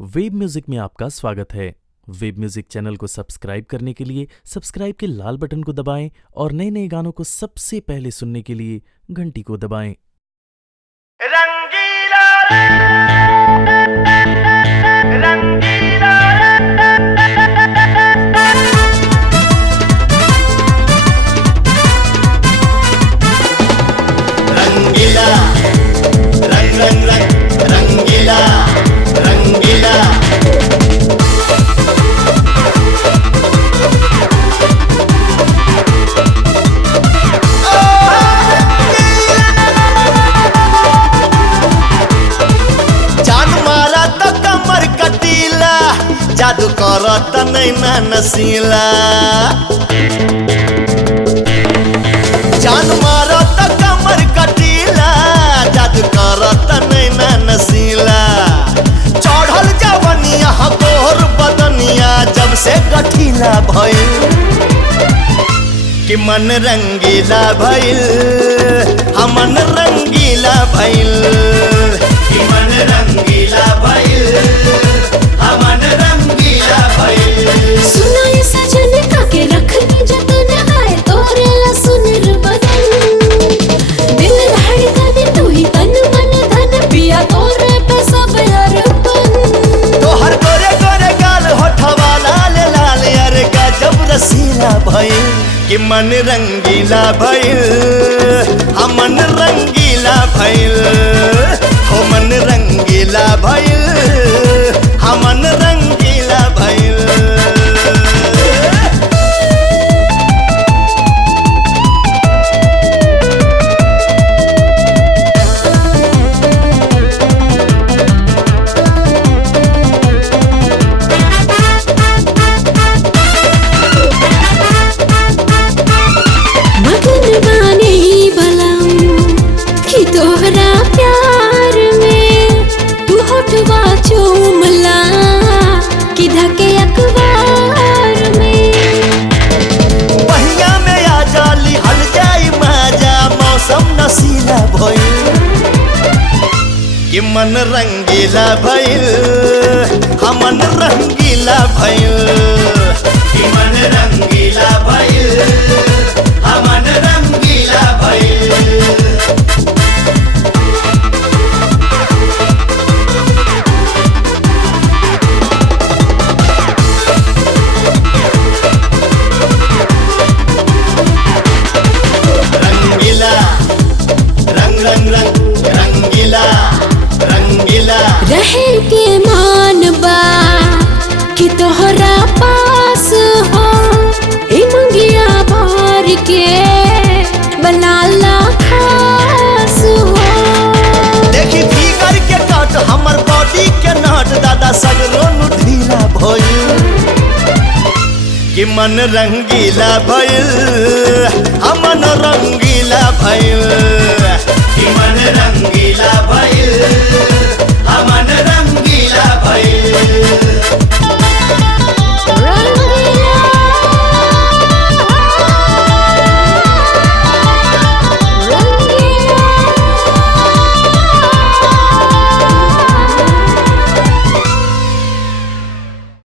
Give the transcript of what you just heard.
Web music में आपका स्वागत है। वेब म्यूजिक चैनल को सब्सक्राइब करने के लिए सब्सक्राइब के लाल बटन को दबाएं और नए नए गानों को सबसे पहले सुनने के लिए घंटी को दबाएं। रंगीला रंगीला रंगीला रंग रंग रंग रंगीला रंगीला जादू करत नैना नसीला जान मारत कमर कटीला जादू करत नैना नसीला चढ़ल जवनिया गोर बदनिया जब से गठीला भइल कि मन रंगीला भइल हमन रंगीला भइल कि मन रंगीला भइल हमन रंगीला भइल। सुना ये सजन काके रखनी जतन आए तोरे ला सुनर बदन दिल धड़कन तू ही तन मन धन पिया तोरे पे सब अरपन तोहर गोरे गोरे गाल होठवा लाल लाल यार गजब रसीला भइल कि मन रंगीला भइल हमन रंगीला भइल हो मन रंगीला भइल हमन रंगीला भइल। मगन बाने बलम कि तोहरा प्यार में तू होठवा चूमला कि धके अखबार में बहिया में आ जाली हल जाई माजा मौसम नशीला भइल कि मन रंगीला भइल हमन रंगीला भइल कि मन रंगीला भइल हमन रंगीला भइल। रंगीला रंग रंग रंग रंगीला रंगीला रहे के मान बा कि तोहरा पास हो ए मंगिया भर के बनाला खास हो देखी फिगर के कट हमर बॉडी के नट दादा सगरो नु ढीला भइल कि मन रंगीला भइल हमन रंग